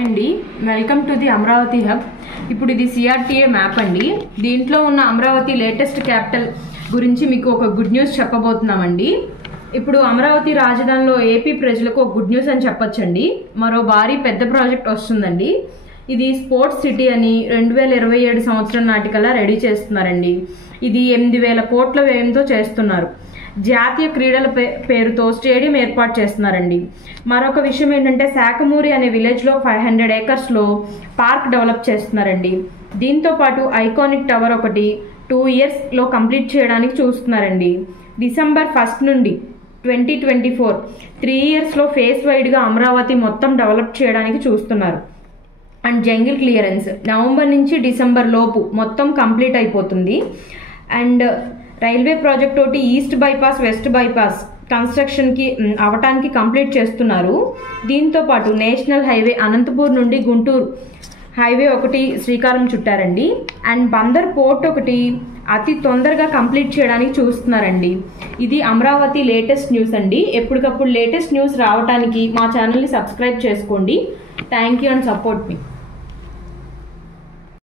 అండి, welcome to the Amaravati hub. ఇప్పుడు ఇది సిఆర్టీఏ మ్యాప్ అండి. దీంట్లో ఉన్న అమరావతి లేటెస్ట్ క్యాపిటల్ గురించి మీకు ఒక గుడ్ న్యూస్ చెప్పబోతున్నామండి. ఇప్పుడు అమరావతి రాజధానిలో ఏపీ ప్రజలకు ఒక గుడ్ న్యూస్ అని చెప్పొచ్చండి. మరో భారీ పెద్ద ప్రాజెక్ట్ వస్తుందండి. ఇది స్పోర్ట్స్ సిటీ అని 2027 సంవత్సరం నాటికల్లా రెడీ చేస్తున్నారండి. ఇది 8,000 కోట్ల వ్యయంతో చేస్తున్నారు. జాతీయ క్రీడల పేరుతో స్టేడియం ఏర్పాటు చేస్తున్నారండి. మరొక విషయం ఏంటంటే శాఖమూరి అనే విలేజ్లో 500 ఏకర్స్లో పార్క్ డెవలప్ చేస్తున్నారండి. దీంతో పాటు ఐకానిక్ టవర్ ఒకటి 2 ఇయర్స్లో కంప్లీట్ చేయడానికి చూస్తున్నారండి. డిసెంబర్ 1 నుండి 2024 3 ఇయర్స్లో ఫేస్ వైడ్గా అమరావతి మొత్తం డెవలప్ చేయడానికి చూస్తున్నారు. అండ్ జంగిల్ క్లియరెన్స్ నవంబర్ నుంచి డిసెంబర్ లోపు మొత్తం కంప్లీట్ అయిపోతుంది. అండ్ రైల్వే ప్రాజెక్ట్ ఒకటి ఈస్ట్ బైపాస్ వెస్ట్ బైపాస్ కన్స్ట్రక్షన్కి అవటానికి కంప్లీట్ చేస్తున్నారు. దీంతో పాటు నేషనల్ హైవే అనంతపూర్ నుండి గుంటూరు హైవే ఒకటి శ్రీకారం చుట్టారండి. అండ్ బందర్ పోర్ట్ ఒకటి అతి తొందరగా కంప్లీట్ చేయడానికి చూస్తున్నారండి. ఇది అమరావతి లేటెస్ట్ న్యూస్ అండి. ఎప్పటికప్పుడు లేటెస్ట్ న్యూస్ రావడానికి మా ఛానల్ని సబ్స్క్రైబ్ చేసుకోండి. Thank you and support me.